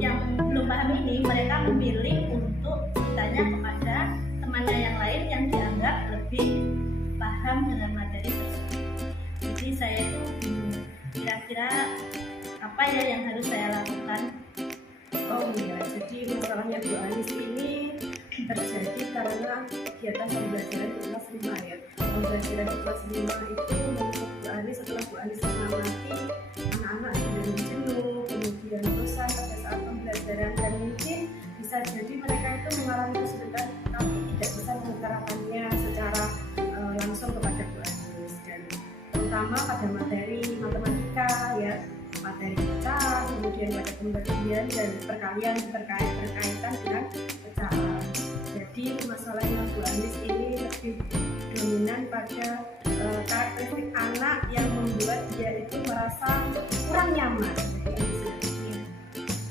yang belum paham ini mereka memilih untuk bertanya kepada temannya yang lain yang dianggap lebih paham dengan materi tersebut. Jadi saya itu bingung, kira-kira apa ya yang harus saya lakukan? Oh iya, jadi masalahnya Bu Anis ini terjadi karena kegiatan pembelajaran di kelas 5 ya. Pembelajaran di kelas 5 itu menurut Bu Anis, setelah Bu Anis mengamati anak-anak sudah jenuh, kemudian bosan pada saat pembelajaran, dan mungkin bisa jadi mereka itu mengalami kesulitan tapi tidak bisa mengutarakannya secara langsung kepada Bu Anis, dan terutama pada materi matematika ya, materi pecahan, kemudian pada pembagian dan perkalian berkaitan dengan pecahan. Jadi masalahnya Bu Anis ini lebih dominan pada karakteristik anak yang membuat dia itu merasa kurang nyaman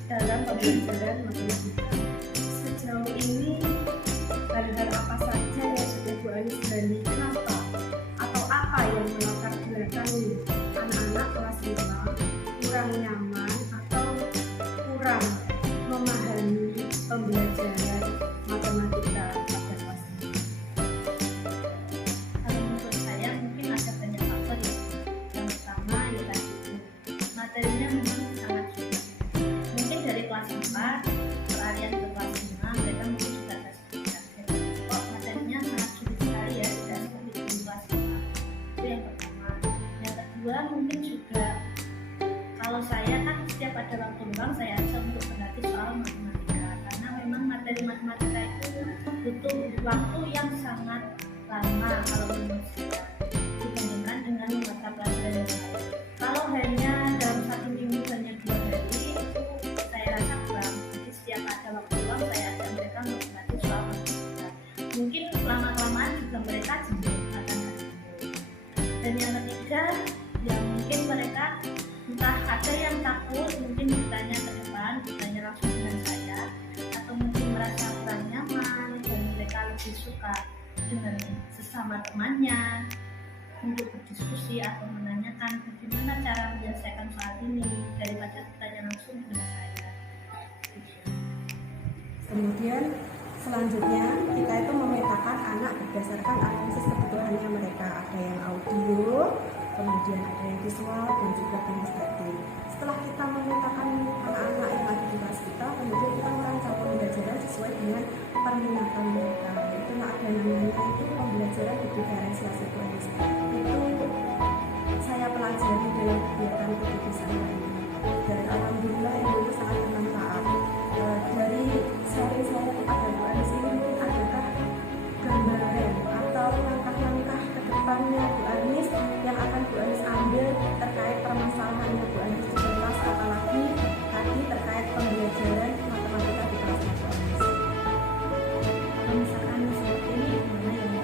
dalam pembelajaran matematika. Sejauh ini hal-hal apa saja yang sudah Bu Anis berani kenapa atau apa yang melatar belakangi anak-anak kelas 5 kurang nyaman atau kurang memahami pembelajaran matematika pada kelas 5? Kalau menurut saya mungkin ada banyak faktor ya. Yang pertama ya tadi materinya memang sangat sulit. Mungkin dari kelas 4 beralih ke kelas 5 mereka mungkin juga kesulitan. Kok materinya sangat sulit sekali ya, tidak seperti di kelas 5. Itu yang pertama. Yang kedua mungkin juga kalau saya kan setiap ada waktu luang saya ajak untuk berlatih soal matematika, karena memang materi matematika itu butuh waktu yang sangat lama kalau menurut saya dibandingkan dengan mata pelajaran yang lain. Kalau hanya dalam satu minggu hanya 2 hari itu saya rasa kurang. Jadi setiap ada waktu luang saya ajak mereka untuk berlatih soal matematika. Mungkin lama-kelamaan juga mereka jenuh akan hal itu. Dan yang ketiga ya mungkin mereka entah ada yang takut mungkin bertanya ke depan, bertanya langsung dengan saya, atau mungkin merasa kurang nyaman dan mereka lebih suka dengan sesama temannya untuk berdiskusi atau menanyakan bagaimana cara menyelesaikan soal ini daripada bertanya langsung dengan saya. Kemudian selanjutnya kita itu memetakan anak berdasarkan analisis kebutuhannya mereka. Ada yang audio, kemudian ada yang visual, dan juga kinestetik. Setelah kita memetakan anak-anak yang ada di kelas kita, kemudian kita merancang pembelajaran sesuai dengan permintaan mereka. Itu ada namanya itu pembelajaran diferensiasi klinis. Itu saya pelajari dalam kegiatan PDP saya ini. Dan alhamdulillah ini sangat bermanfaat. Dari sharing saya kepada Bu Anis ini mungkin adakah gambaran atau langkah-langkah ke depannya Bu Anis yang akan Bu Anis ambil terkait permasalahannya Bu Anis di kelas, apalagi tadi terkait pembelajaran matematika di kelas Bu Anis? Kalau misalkan seperti ini gimana ya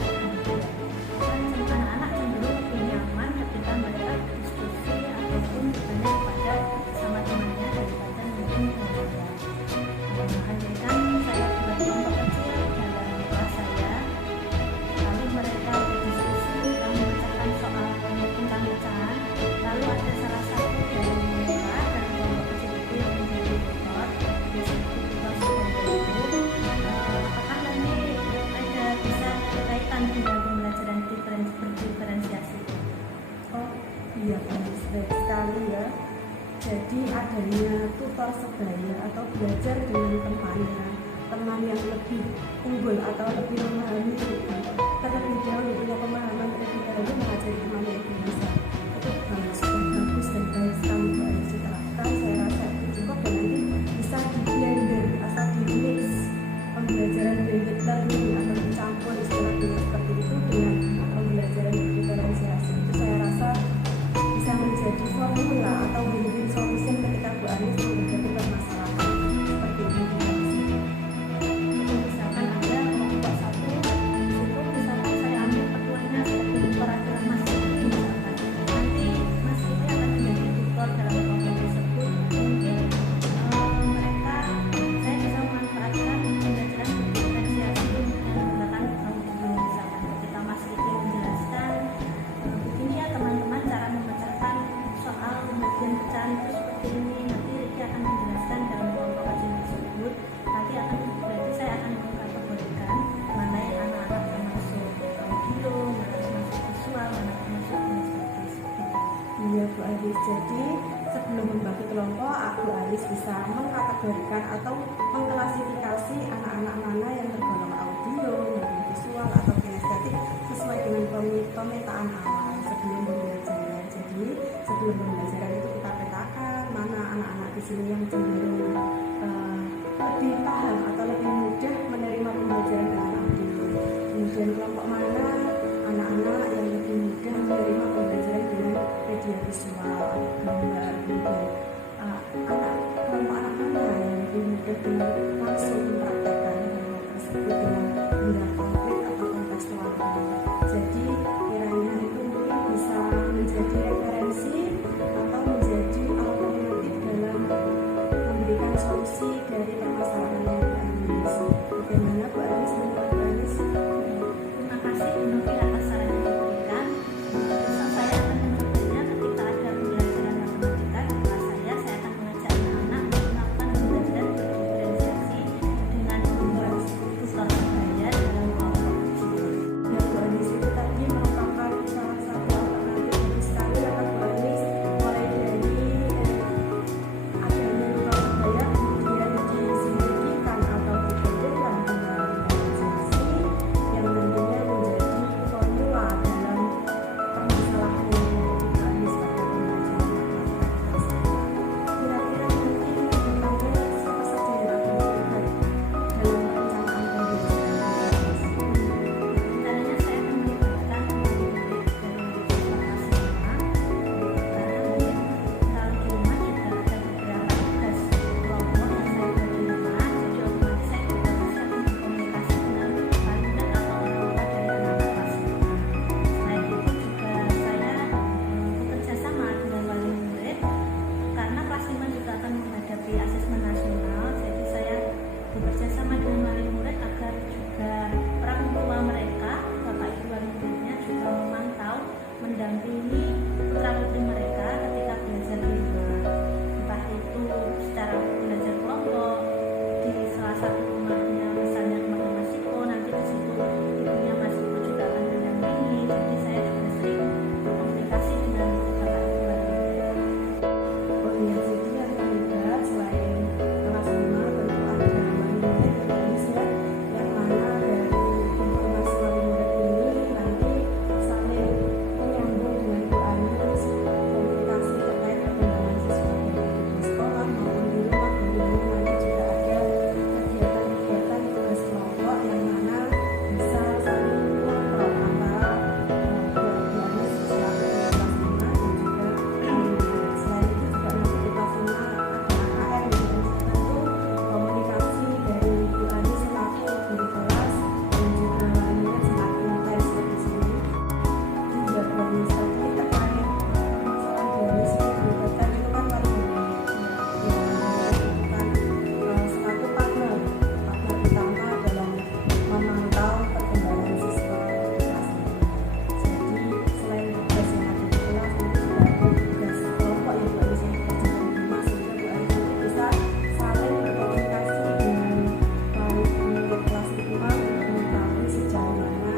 kan anak-anak cenderung lebih nyaman ketika mereka berdiskusi ataupun bertanya kepada sama temannya daripada mungkin temannya. Makanya kan saya buat kelompok kecil dalam kelas saya, lalu mereka berdiskusi tentang memecahkan soal tentang pecahan, lalu ada salah satu dari mereka dalam kelompok kecil itu yang menjadi tutor, biasanya tutor seperti itu, apakah nanti ada bisa berkaitan dengan pembelajaran berdiferensiasi? Oh iya, baik sekali ya. Jadi adanya tutor sebaya atau belajar dengan teman yang lebih unggul atau lebih memahami terlebih dahulu, punya pemahaman terlebih dahulu mengajari teman yang biasa. Itu bagus dan baik sekali Bu Anis diterapkan. Saya rasa itu cukup, dan nanti bisa di blender atau di mix pembelajaran blended learning atau dicampur istilahnya seperti itu dengan pembelajaran diferensiasi. Itu saya rasa bisa menjadi formula atau win-win solution ketika Bu Anis menghadapi permasalahan seperti ini. Misalkan ada kelompok satu, di situ misalkan saya ambil ketuanya seperti peraturan masjid, misalkan nanti masih mengkategorikan atau mengklasifikasi anak-anak mana yang tergolong audio, yang visual atau kinestetik sesuai dengan pemetaan awal sebelum pembelajaran. Jadi sebelum pembelajaran itu kita petakan mana anak-anak di sini yang cenderung lebih paham atau lebih mudah menerima pembelajaran dengan audio. Kemudian kelompok mana anak-anak yang lebih mudah menerima pembelajaran dengan media visual atau gambar. Kemudian kelompok anak mana yang lebih mudah langsung mempraktekkan hal tersebut dengan benda konkret atau kontekstual. Jadi kiranya itu mungkin bisa menjadi referensi atau menjadi alternatif dalam memberikan solusi dari permasalahan yang ada. Bagaimana Bu Anis? Menurut Bu Anis? Terima kasih Bu Novi atas saran yang diberikan. Besok saya akan mencoba ketika ada pembelajaran matematika di kelas saya akan mengajak anak-anak melakukan pembelajaran berdiferensiasi dengan membuat tutor budaya dalam kelompok kecil. Ya, Bu Anis itu tadi merupakan salah satu alternatif bagus sekali ya Bu Anis, mulai dari adanya tutor budaya kemudian disinergikan atau dibandingkan dengan organisasi yang nantinya menjadi formula dalam permasalahan yang menjadi Bu Anis pada pembelajaran matematika tersebut. Kira-kira mungkin tentangnya siapa saja yang akan terlibat dalam perencanaan pembelajaran Bu Anis? Rencananya saya akan melibatkan wali murid dari siswa kelas 5 karena mungkin kalau di rumah juga ada beberapa tugas kelompok yang saya buat di rumah, jadi otomatis saya juga bisa berkomunikasi dengan wali murid atau orang tua dari anak-anak kelas 5. Selain itu juga saya bekerja sama dengan wali murid karena kelas 5 juga akan menghadapi asesmen nasional, jadi saya bekerja sama dengan wali murid agar juga orang tua mereka, bapak ibu wali muridnya juga memantau, mendampingi putra putri mereka ketika belajar di rumah, entah itu secara belajar kelompok di salah satu rumahnya, misalnya rumahnya Mas Iko, nanti di situ ibunya Mas Iko juga akan mendampingi, jadi saya juga sering berkomunikasi dengan bapak ibu wali murid. Oh iya, jadi yang terlibat selain kelas 5 tentu ada wali murid ya Bu Anis ya, yang mana dari informasi wali murid ini nanti saling menyambung dengan Bu Anis, komunikasi terkait perkembangan siswa baik itu di sekolah maupun di rumah. Kemudian nanti juga ada kegiatan-kegiatan tugas kelompok yang mana bisa saling mengontrol antara Bu Anis selaku kelas 5 dan juga wali murid. Selain itu juga nanti di kelas 5 ada AKM gitu. Tentu komunikasi dari Bu Anis selaku guru kelas dan juga wali murid sangat intens ya di sini. Iya Bu Anis, tadi terkait masalah Bu Anis itu dilibatkan itu kan wali murid yang melakukan selaku partner utama dalam memantau perkembangan siswa di kelas 5. Jadi selain tugas yang ada di kelas nanti juga ada tugas kelompok yang Bu Anis yang dikerjakan di rumah, sehingga Bu Anis nanti bisa saling berkomunikasi dengan wali murid kelas 5 untuk mengetahui sejauh mana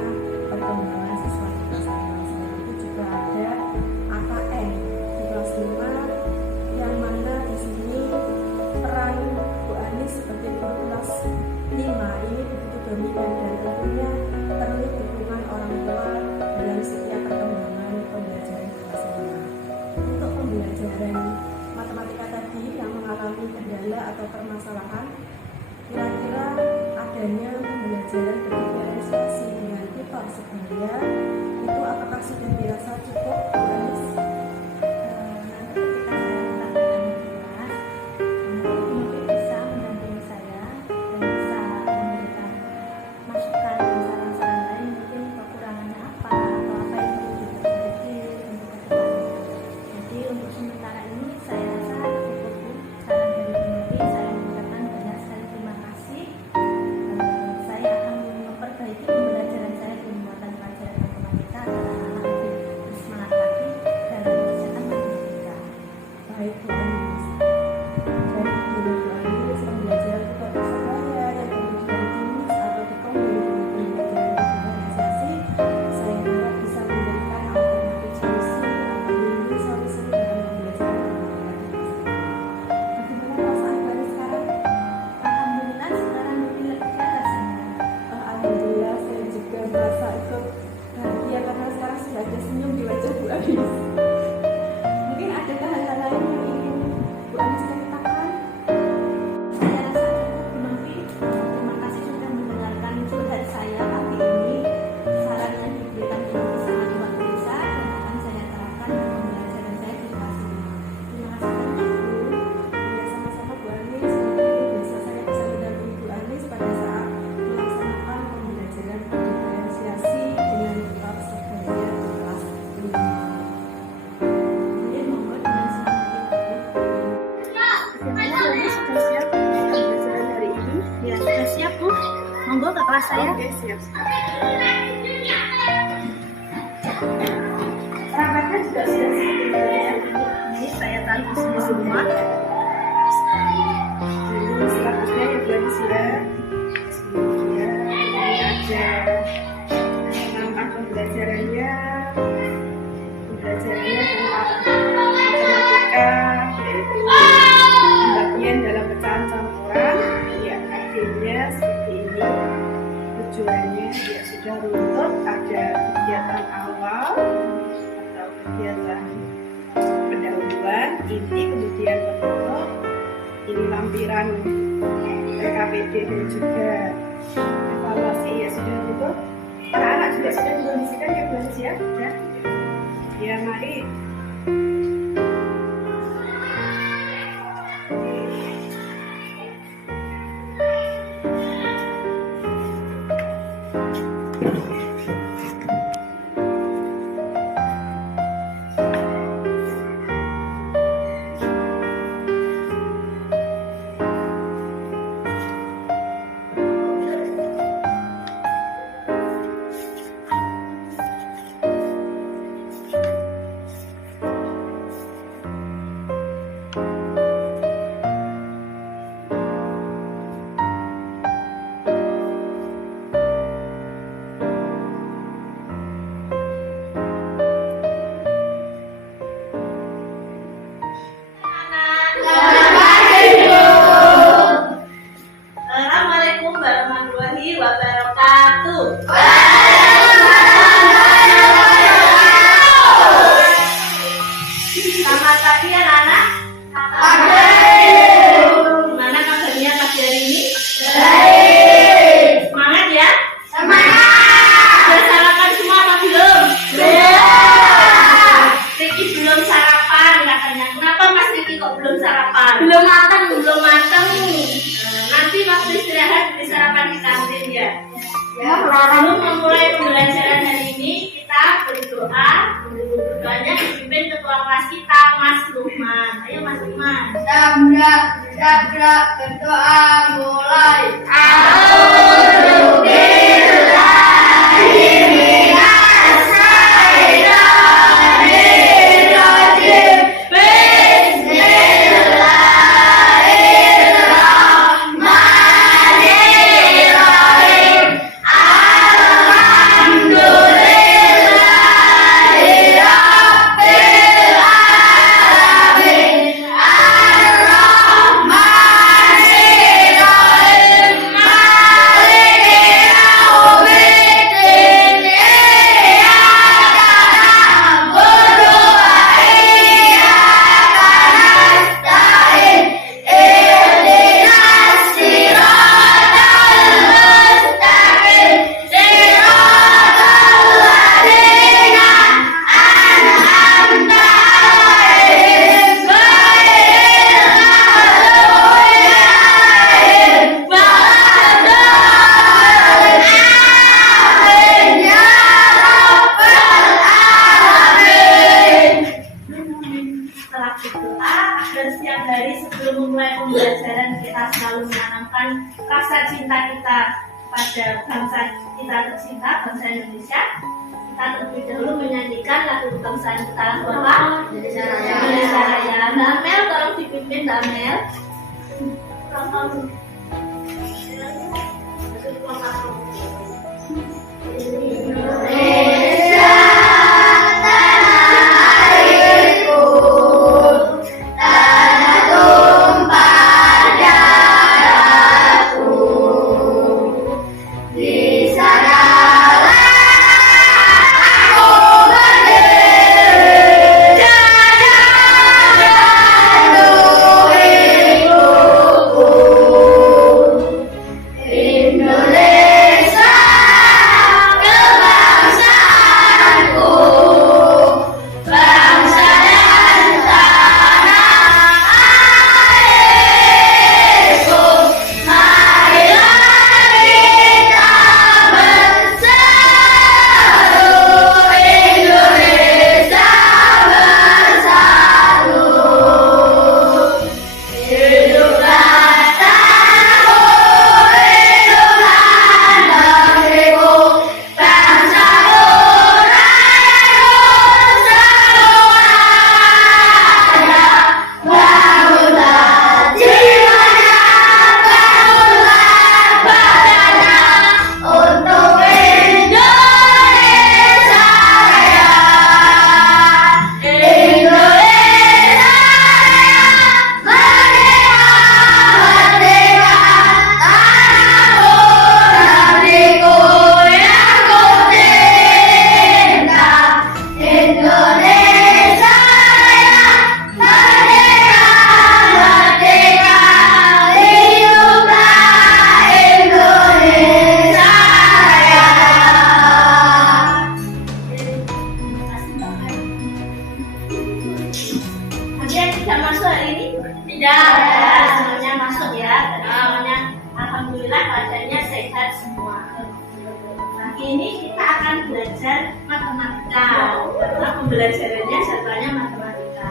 perkembangan siswa di kelas 5. Selain itu juga ada AKM di kelas 5 yang mana di sini peran Bu Anis sebagai guru kelas 5 ini begitu dominan dan tentunya perlu dukungan orang tua dalam setiap perkembangan pembelajaran di kelas 5. Untuk pembelajaran matematika tadi yang mengalami kendala atau permasalahan, kira-kira adanya pembelajaran berdiferensiasi dengan tutor sebaya itu apakah sudah dirasa cukup Bu Anis? Nanti ketika saya melakukan kelas, mungkin bisa mendampingi saya dan bisa memberikan masukan dan saran-saran lain, mungkin kekurangannya apa atau apa yang perlu diperbaiki untuk kedepannya. Jadi untuk sementara ini saya rasa cukup Bu. Saran dari Bu Novi, saya mengucapkan banyak sekali terima kasih. Saya akan memperbaiki pembelajaran saya di muatan pelajaran matematika agar anak-anak lebih bersemangat lagi dalam kelas saya. Oke, siap. Perangkatnya juga sudah seperti ini ya. Ini saya taruh di semua. Jadi selanjutnya yang tadi sudah ya, ini ada langkah pembelajarannya tentang matematika, yaitu pembagian dalam pecahan campuran. Ya, artinya seperti ini. Tujuannya ya sudah runtut, ada kegiatan awal atau kegiatan pendahuluan, inti, kemudian penutup. Ini lampiran PKPD dan juga evaluasi ya sudah runtut. Anak-anak juga sudah dikondisikan ya Bu ya? Sudah. Ya mari. Assalamualaikum warahmatullahi wabarakatuh. Selamat pagi anak-anak. Gimana kabarnya pagi hari ini? Baik. Semangat ya? Semangat. Sudah sarapan semua apa belum? Belum. Riki belum sarapan katanya. Kenapa Mas Riki kok belum sarapan? Belum matang. Nanti waktu istirahat beli sarapan di kantin ya. Sebelum memulai pembelajaran hari ini, kita berdoa. Berdoanya dipimpin ketua kelas kita, Mas Lukman. Ayo Mas Lukman. Sabda berdoa mulai. Rasa cinta kita pada bangsa kita tercinta, bangsa Indonesia. Kita terlebih dahulu menyanyikan lagu kebangsaan kita, lagu apa? Indonesia Raya. Mbak Mel, tolong dipimpin Mbak Mel. Oh Alhamdulillah keadaannya sehat semua. Pagi ini kita akan belajar matematika karena pembelajarannya jadwalnya matematika.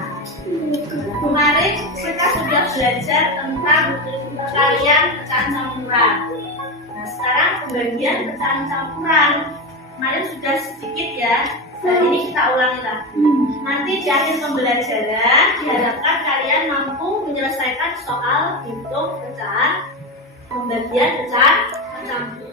Kemarin kita sudah belajar tentang perkalian pecahan campuran. Nah, sekarang pembagian pecahan campuran. Kemarin sudah sedikit ya. Hari ini kita ulangi lagi. Nanti di akhir pembelajaran diharapkan kalian mampu menyelesaikan soal hitung pecahan pembagian pecahan campuran.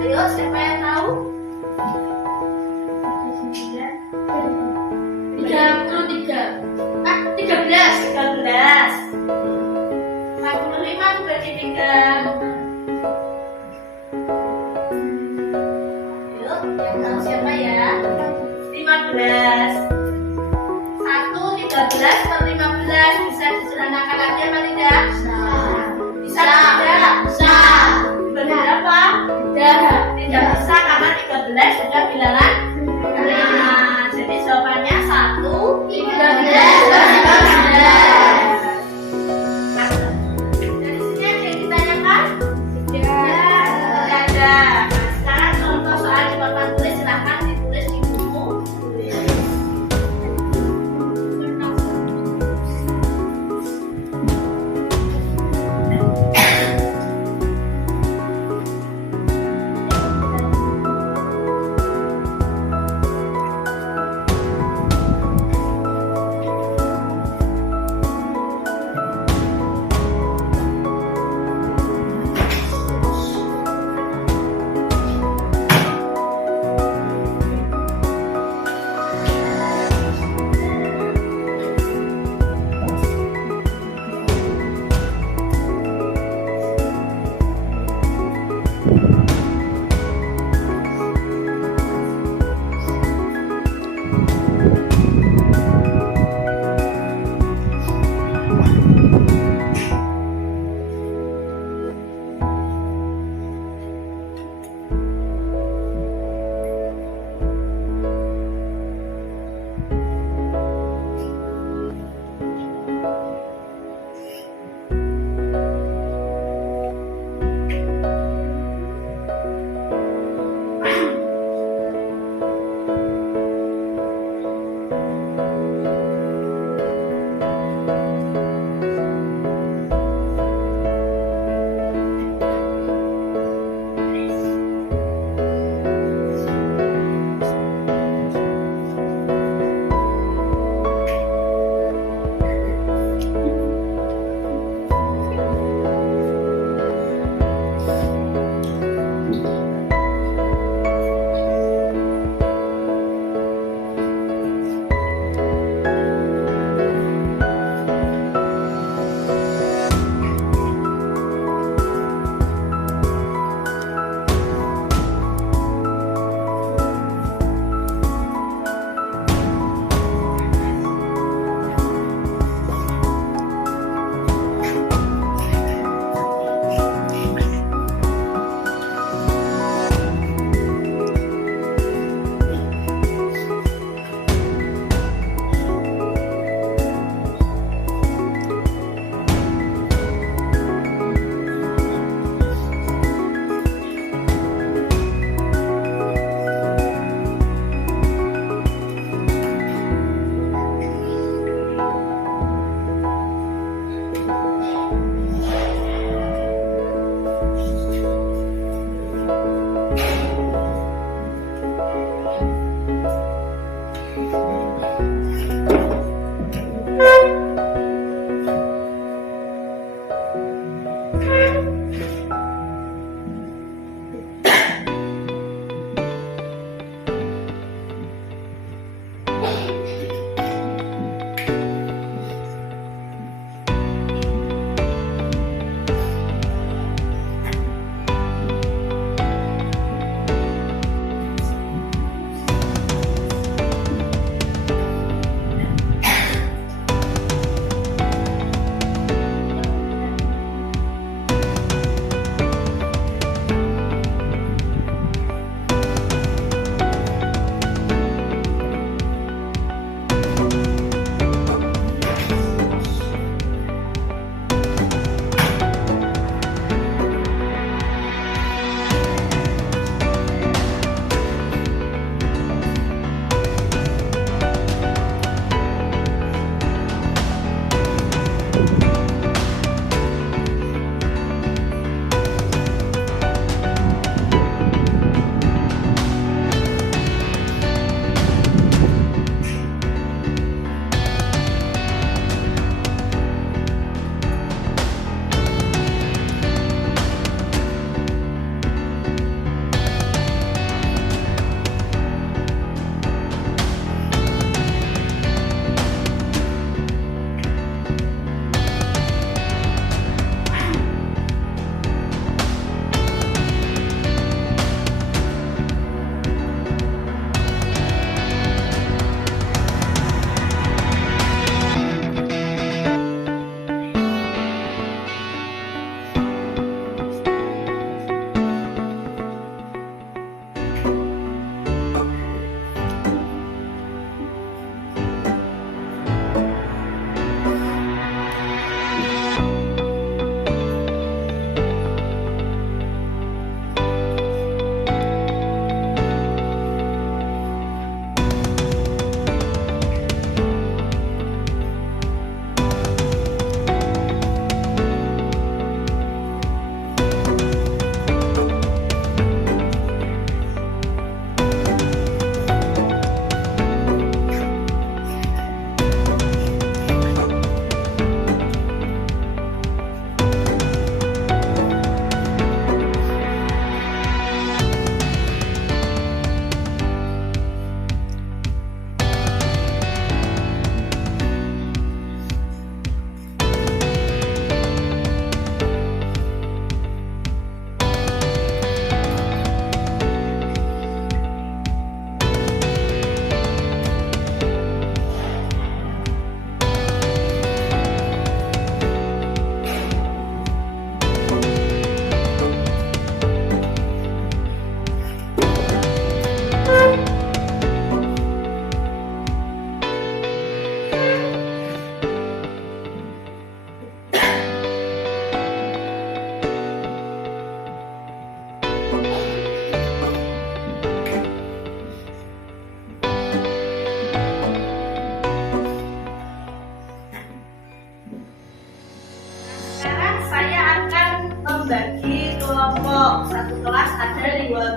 Ayo, siapa yang tahu? 33. 13. 45 dibagi 3. Ayo, yang tahu siapa ya? 15. 13 per 15 bisa disederhanakan lagi apa tidak? Bisa tidak? Bisa. Dibagi berapa? Tidak bisa karena 13 sudah bilangan nah, jadi jawabannya 1 dari sini ada yang ditanyakan? Tidak ada. Sekarang contoh soal di papan tulis, silahkan ditulis di buku.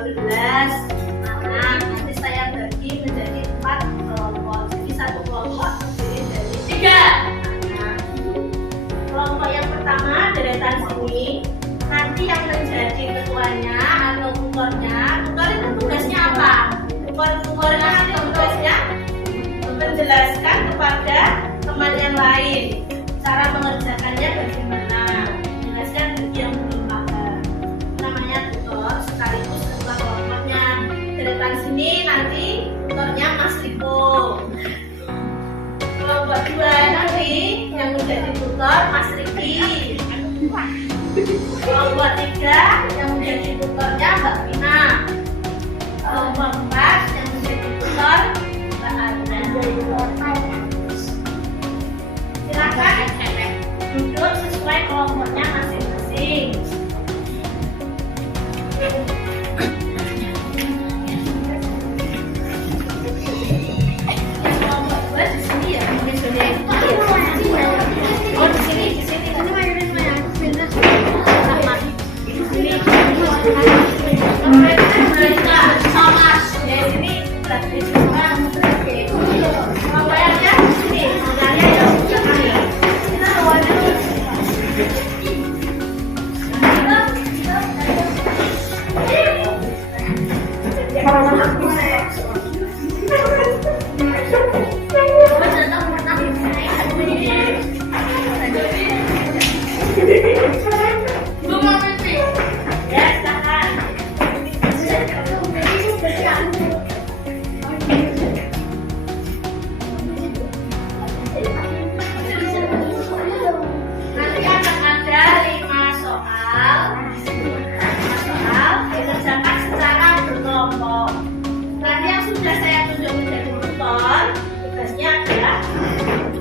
anak. Nanti saya bagi menjadi 4 kelompok. Jadi satu kelompok terdiri dari 3 anak. Kelompok yang pertama deretan sini. Nanti yang menjadi ketuanya atau tutornya, tutor itu tugasnya apa? Tutornya nanti tugasnya menjelaskan kepada teman yang lain cara mengerjakannya bagaimana, menjelaskan bagi yang belum paham. Namanya tutor sekaligus ketua kelompoknya. Deretan sini nanti tutornya Mas Riko. Kelompok 2 nanti yang menjadi tutor Mas Riki. Kelompok 3 yang menjadi tutornya Mbak Vina. Kelompok 4 yang menjadi tutor Mbak Ana. Silakan duduk sesuai kelompoknya masing-masing. Yang kelompok 2 di sini ya, mungkin sudah itu. Oh di sini.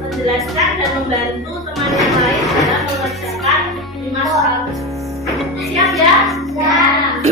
Menjelaskan dan membantu teman yang lain dalam mengerjakan 5 soal. Siap ya? Siap.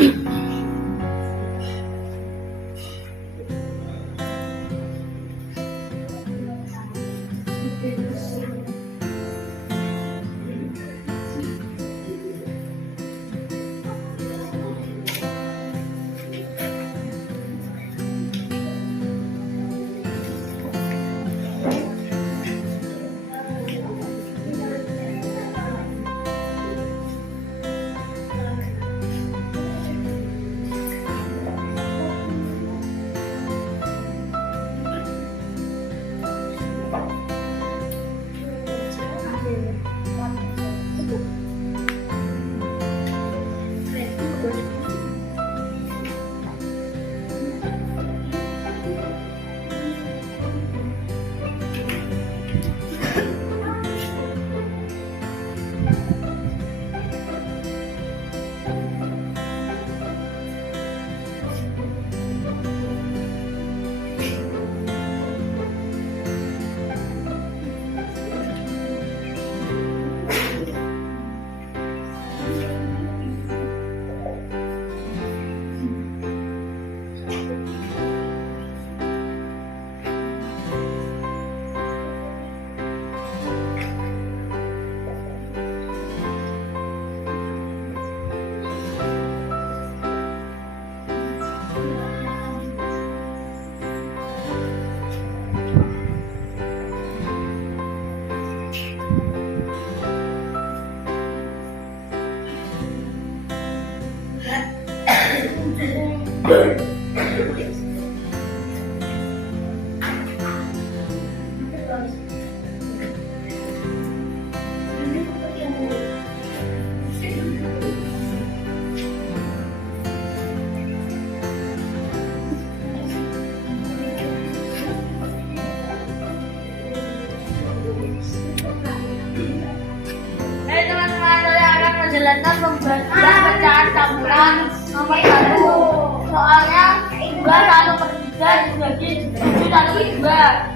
Menjelaskan pembagian pecahan campuran nomor 1. Soalnya 2/1/3 dibagi 7/2.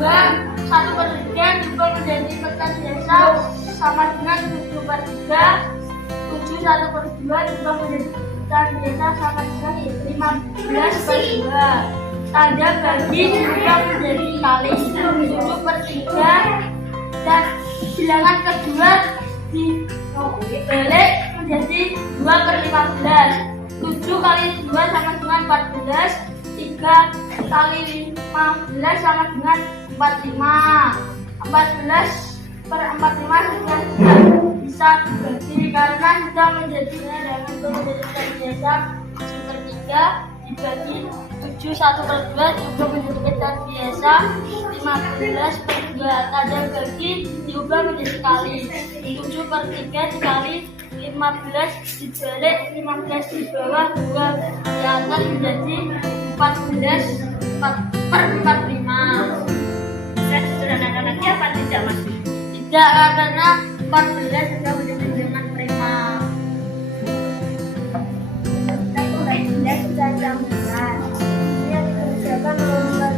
2/1/3 diubah menjadi pecahan biasa sama dengan 7/3. 7/1/2 diubah menjadi pecahan biasa sama dengan 15/2. Tanda bagi diubah menjadi kali 7/3 dan bilangan kedua dibalik menjadi 2/15. 7 kali 2 sama dengan 14. 3 kali 15 sama dengan 45. 14 per 45 sudah bisa dibagi karena sudah menjadi bilangan menjadi biasa. 7 per 3 dibagi 7 1 per 2 juga menjadi pecahan biasa. 15 per 2 tanda bagi diubah menjadi kali. 7 per 3 dikali 15 dibalik 15 di bawah 2 di atas menjadi 14 per 45. Bisa disederhanakan lagi apa tidak, Mas? Tidak, karena 14 sudah menjadi bilangan prima. Kita sudah campuran. Yang dikerjakan nomor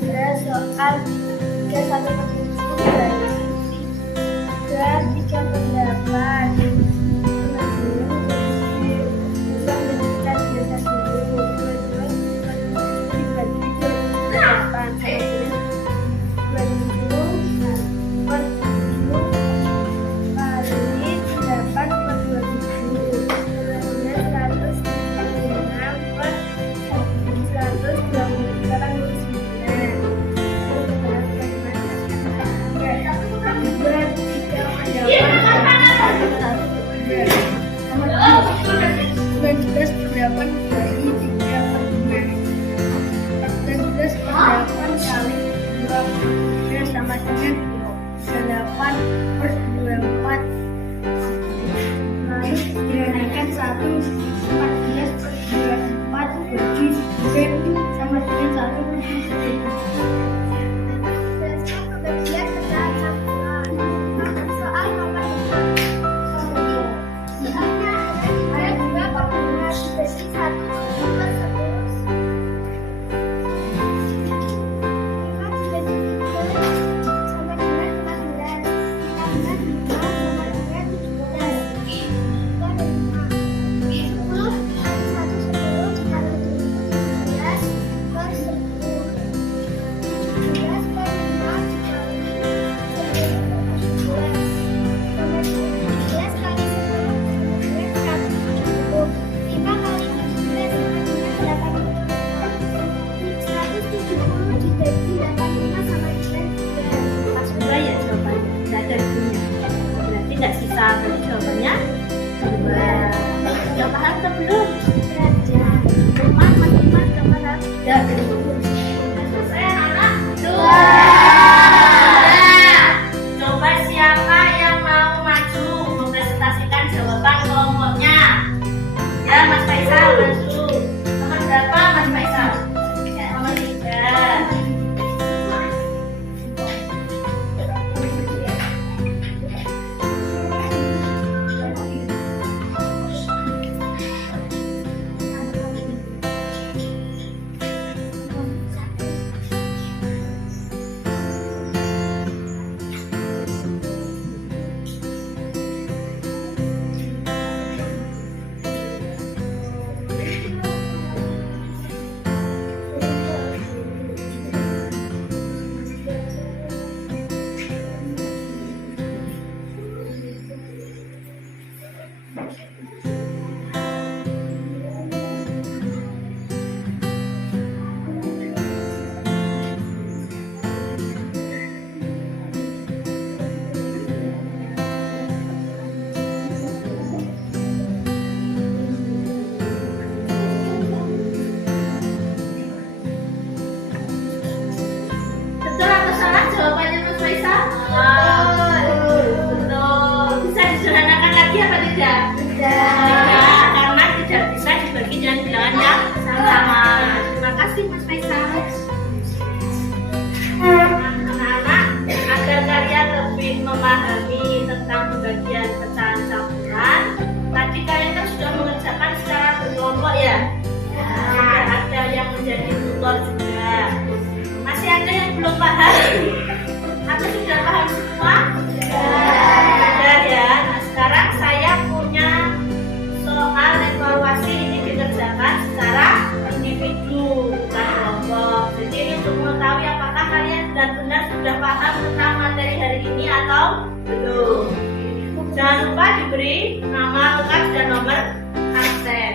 3 soal 3 1 per 10 3 3 per 8. Sama dengan 8 per 24. Lalu sederhanakan 14 per 24 bagi 9 sama dengan 1 per 10. Soal nomor 4. Ayat 2 bagi 1 per 10. Tidak sisa berarti jawabannya 2. Sudah paham atau belum? Teman sudah paham? Sudah belum? Selesai anak? Sudah. Coba siapa yang mau maju mempresentasikan jawaban kelompoknya? Ya, Mas Faisal maju. Nomor berapa, Mas Faisal? Nomor 3. Karena tidak bisa dibagi dengan bilangan yang sama. Terima kasih, Mas Faisal. Anak-anak, agar kalian lebih memahami tentang pembagian pecahan campuran, tadi kalian kan sudah mengerjakan secara berkelompok ya. Ada yang menjadi tutor juga. Masih ada yang belum paham? Atau sudah paham semua? Sudah ya. Nah, sekarang saya punya soal evaluasi, ini dikerjakan secara individu bukan kelompok. Jadi ini untuk mengetahui apakah kalian benar-benar sudah paham tentang materi hari ini atau belum. Jangan lupa diberi nama lengkap dan nomor absen.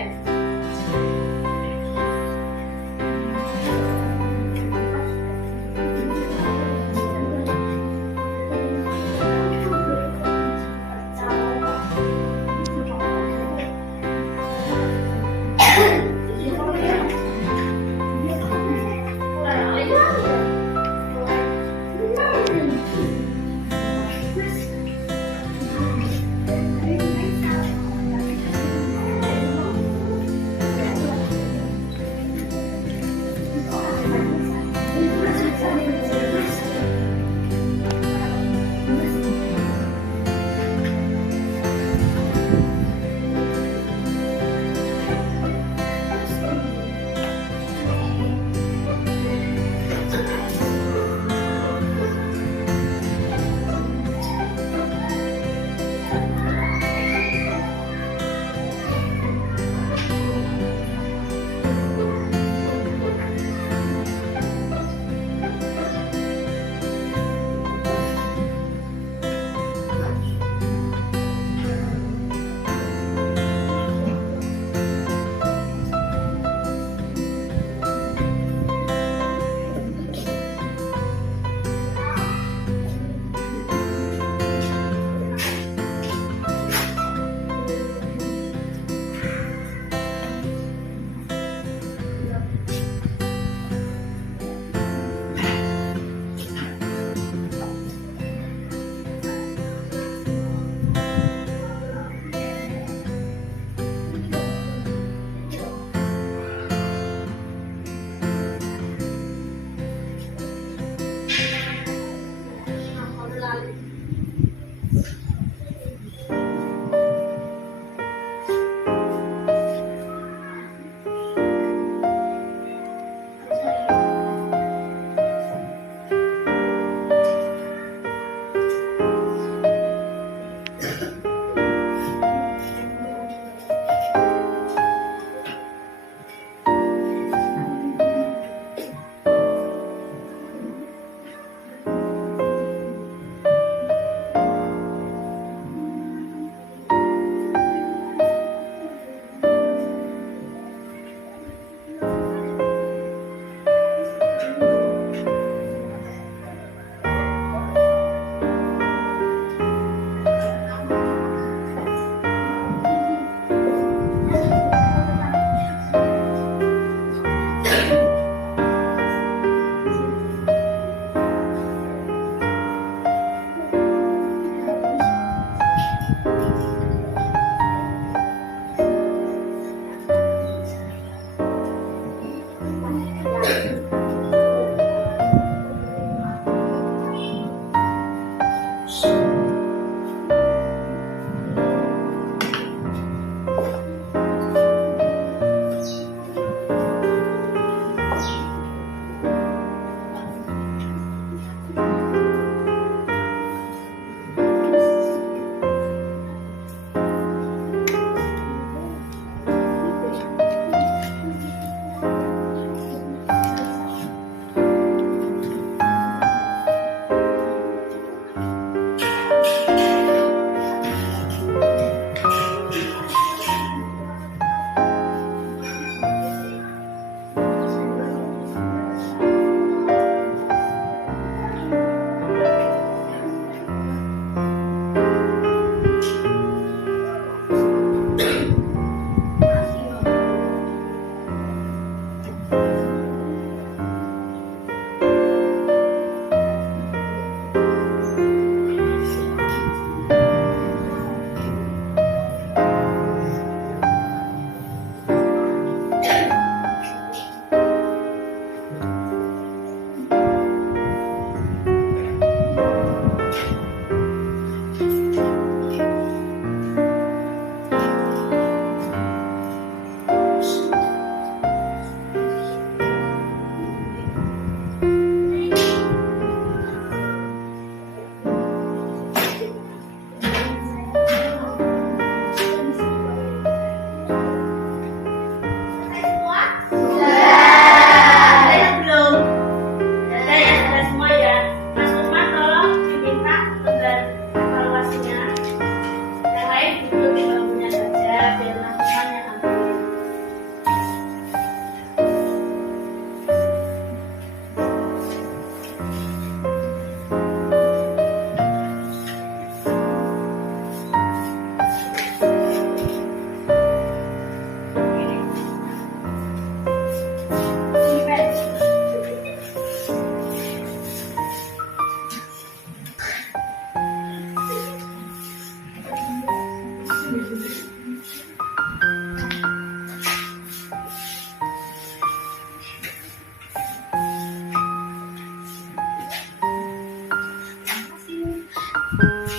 Demikian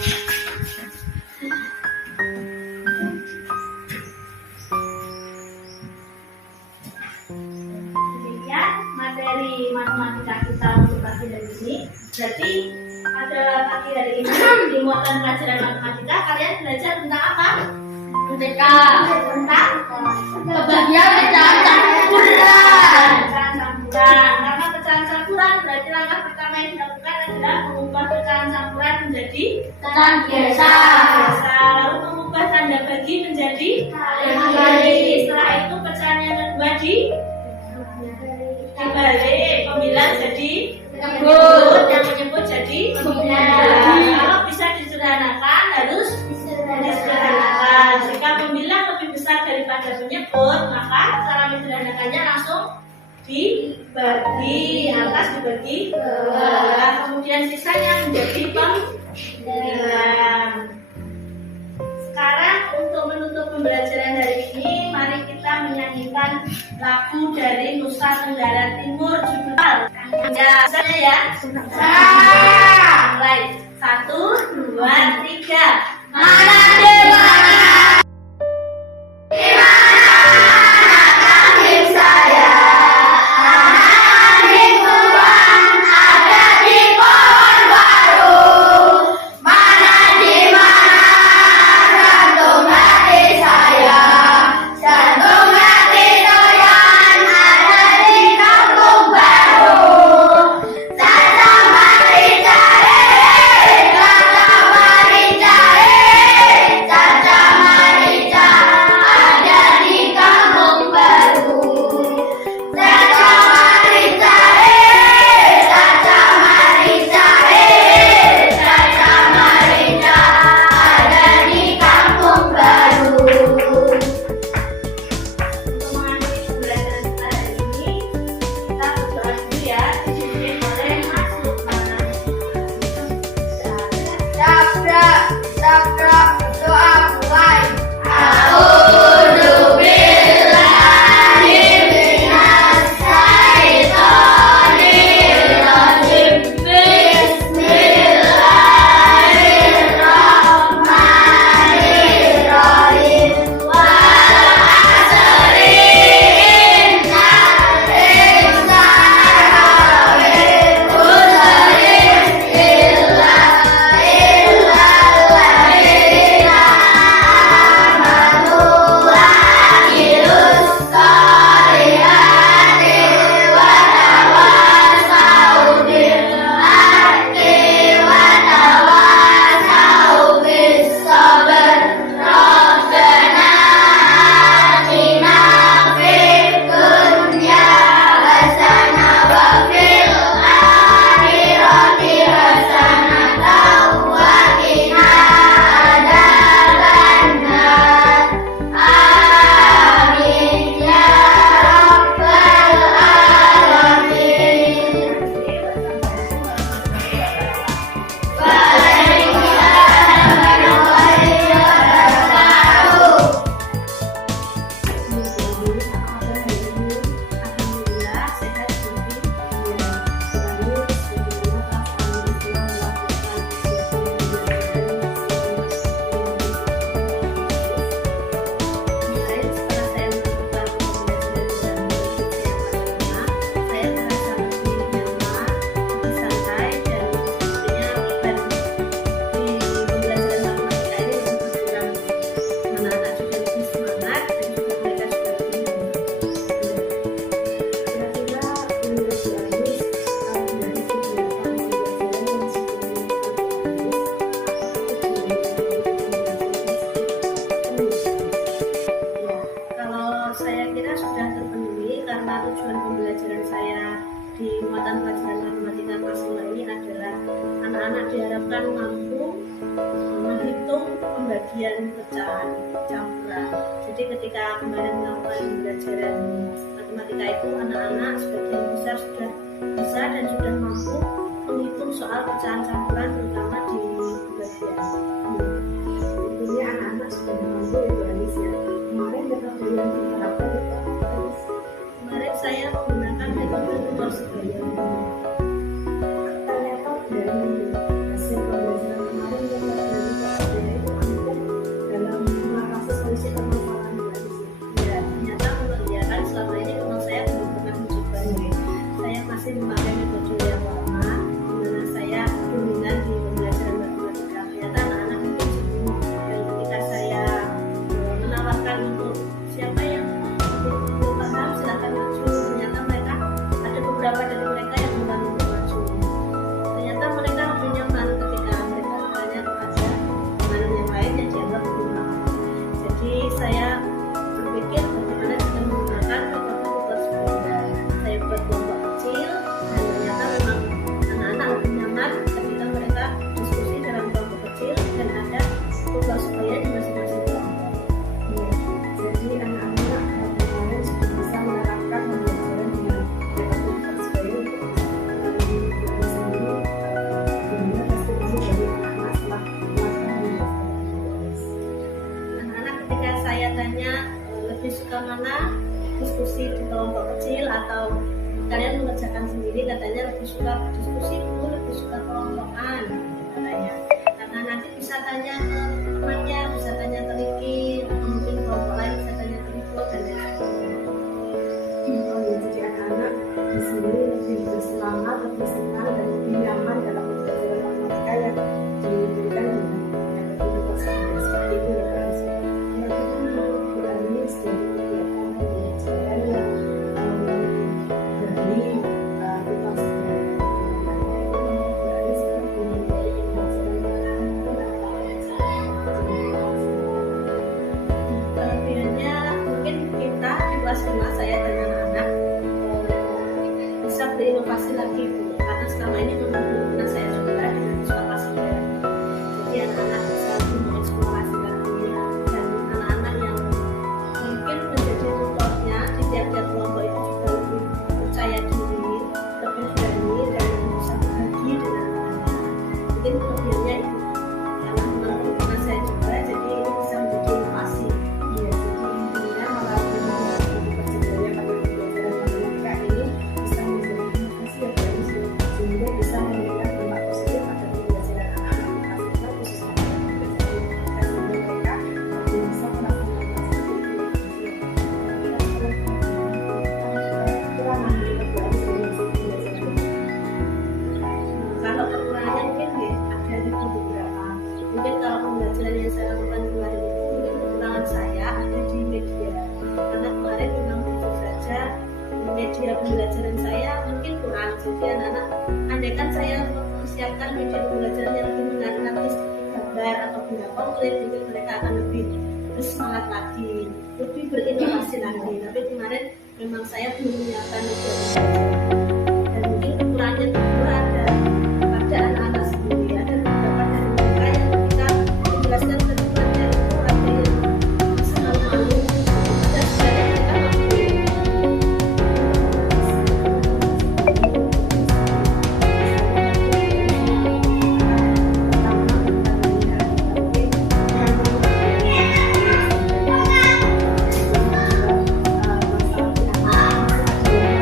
materi matematika kita untuk pagi hari ini. Jadi pada pagi hari ini di muatan pelajaran matematika kalian belajar tentang apa? Tentang Kebagian pecahan campuran. pecahan campuran. Karena pecahan campuran berarti langkah pertama yang dilakukan adalah mengubah pecahan campuran menjadi Pecahan biasa. biasa. Lalu mengubah tanda bagi menjadi kali. Setelah itu pecahan yang kedua dibalik, pembilang jadi Menyebut. yang menyebut jadi Pembilang. Kalau bisa disederhanakan harus disederhanakan. Jika pembilang lebih besar daripada penyebut, maka cara menyederhanakannya langsung dibagi atas dibagi bawah, kemudian sisanya menjadi pembilang. Sekarang untuk menutup pembelajaran hari ini, mari kita menyanyikan lagu dari Nusa Tenggara Timur judul ya, misalnya ya. Mulai 1, 2, 3. Mana di mana? Di mana kambing saya? Anak di kubang ada di pohon baru. Mana di mana jantung hati saya? Jantung hati doyan ada di kampung baru. Caca Marica, Caca Marica, Caca Marica ada di kampung baru. Caca Marica, Caca Marica, Caca Marica ada di kampung baru. Untuk mengakhiri pembelajaran kita hari ini, kita berdoa dulu ya. Dipimpin oleh Mas Lukman. Sabda, sabda, doa mulai. A'udzu billahi minas syaitonir rajim. Bismillahirrahmanirrahim. Wal asri innal insana lafi khusr illa illalladzina amanu wa amilus sholihati wa tawassaw bil haqqi wa tawassaw bis sabr. Rabbana atina fid dunya hasanah wa fil akhirati hasanah wa qina adzabannar. Amin ya rabbal alamin. Waalaikumsalam warahmatullahi wabarakatuh. Alhamdulillah sehat Budi. Mulai setelah saya melakukan pembelajaran saya merasa lebih nyaman, lebih santai dan sepertinya beban di pembelajaran matematika ini lebih berkurang. Anak-anak sudah lebih semangat dan juga mereka sudah lebih nyaman. Kira-kira menurut Bu Anis, dari kegiatan pembelajaran yang sebelumnya kalau saya kira sudah terpenuhi karena tujuan pembelajaran saya di muatan pelajaran matematika kelas 5 ini adalah anak-anak diharapkan mampu menghitung pembagian pecahan campuran. Jadi ketika kemarin melakukan pembelajaran matematika itu anak-anak sebagian besar sudah bisa dan sudah mampu menghitung soal pecahan campuran terutama di pembagian. Tentunya anak-anak sudah mampu ya Bu Anis ya. Kemarin metode yang diterapkan itu apa, Anis? Kemarin saya menggunakan metode tutor sebaya. Ternyata dari hasil pembelajaran kemarin ya kalian mengerjakan sendiri, katanya lebih suka diskusi, lebih suka kelompokan katanya, karena nanti bisa tanya ke temannya, bisa tanya ke Riki, mungkin kelompok lain bisa tanya ke Riko dan lain-lain. Oh ya, jadi anak-anak di sini lebih bersemangat, lebih senang dan lebih nyaman dalam pembelajaran matematika yang diberikan dengan aktivitas seperti itu ya guys. Yang kita menurut Bu Anis dari kegiatan pembelajaran yang dari tugas Kelebihannya mungkin kita di kelas 5 saya dan anak-anak bisa berinovasi lagi Bu, karena selama ini memang belum pernah saya coba dengan siswa kelas 3. Jadi anak-anak bisa lebih mengeksplorasi lagi ya. Dan anak-anak yang mungkin menjadi tutornya di tiap-tiap kelompok itu juga lebih percaya diri, lebih berani dan lebih bisa berbagi dengan anak-anak. Mungkin kelebihannya itu karena memang belum pernah saya coba, jadi ini bisa menjadi inovasi. Iya, jadi intinya melalui perjalanan pada pembelajaran matematika ini bisa menjadi inovasi ya guys, sehingga bisa memberikan dampak positif pada pembelajaran anak-anak di kelas 5 khususnya pada pembelajaran matematika, sehingga mereka lebih bisa melakukan seperti itu. Kekurangan dari pembelajaran Kalau kekurangannya mungkin ya, ada di beberapa. Mungkin kalau pembelajaran yang saya lakukan kemarin itu mungkin kekurangan saya ada di media, karena kemarin memang jujur saja media pembelajaran saya mungkin kurang. Jadi anak-anak, andaikan saya mempersiapkan media pembelajaran yang lebih menarik lagi seperti gambar atau benda konkret, mungkin mereka akan lebih bersemangat lagi, lebih berinovasi lagi. Tapi kemarin memang saya belum menyiapkan media pembelajaran. Dan mungkin kekurangannya kedua ada pada anak-anak sendiri. Ada beberapa dari mereka yang ketika menjelaskan ke temannya itu ada yang masih malu-malu, ada sebagian mereka mampu.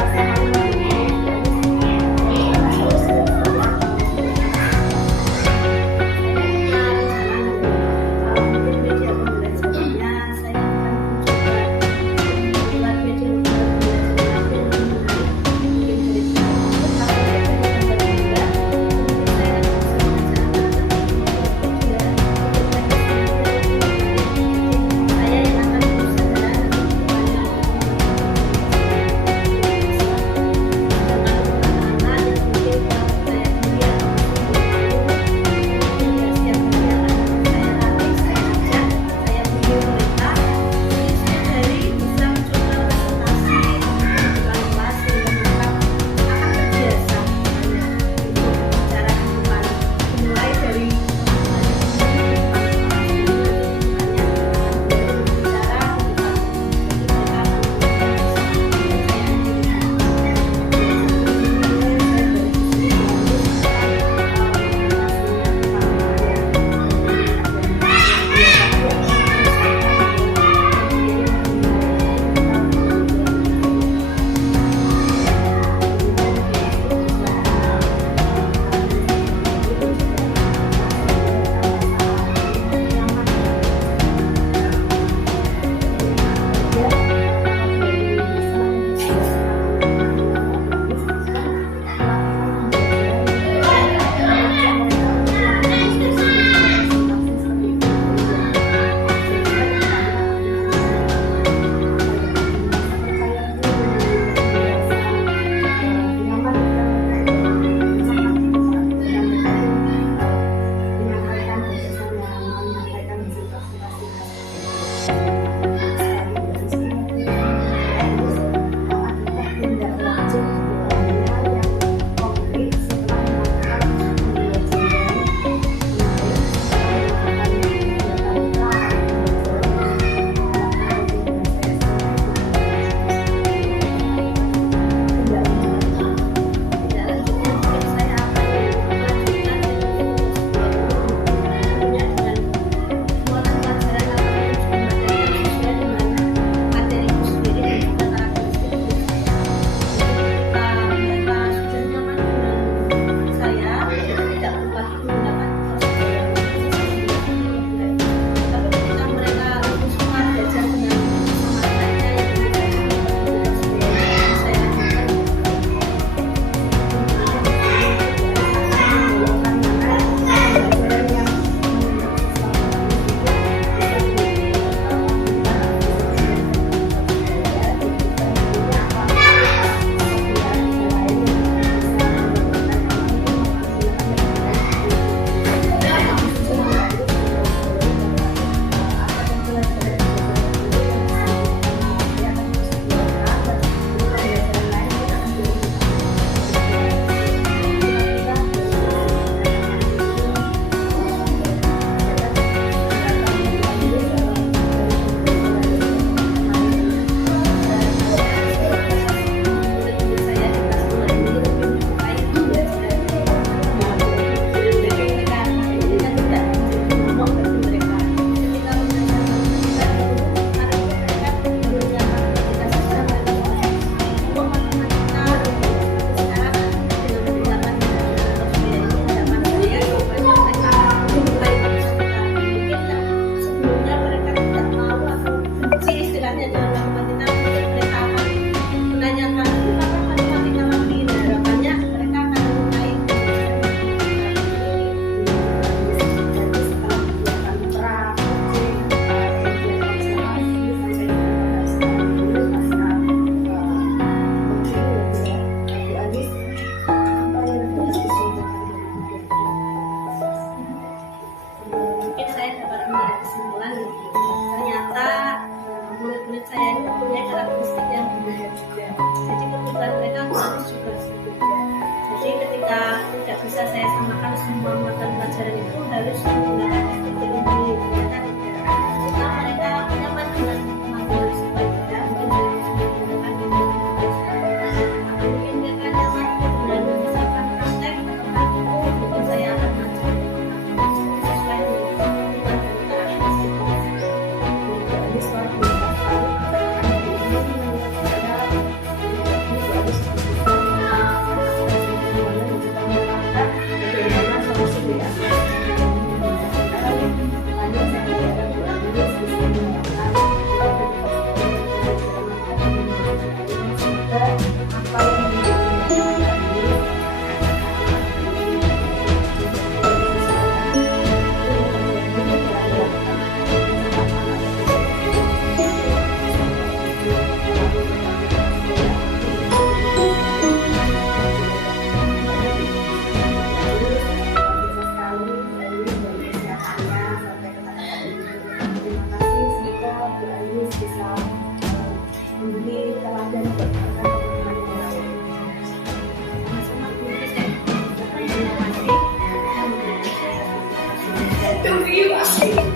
masalah melaksanakan semua mata pelajaran itu harus menggunakan struktur ini. Ternyata tidak. Jika mereka nyaman dengan materi sebagainya, mungkin mereka menggunakan mungkin mereka nyaman dengan misalkan praktek atau praktikum, mungkin saya akan mengajar sesuai dengan kebutuhan dan keadaan. Ini suatu bisa memberi teladan buat teman-teman yang lain. Sama-sama Bu, saya terima kasih. Terima kasih.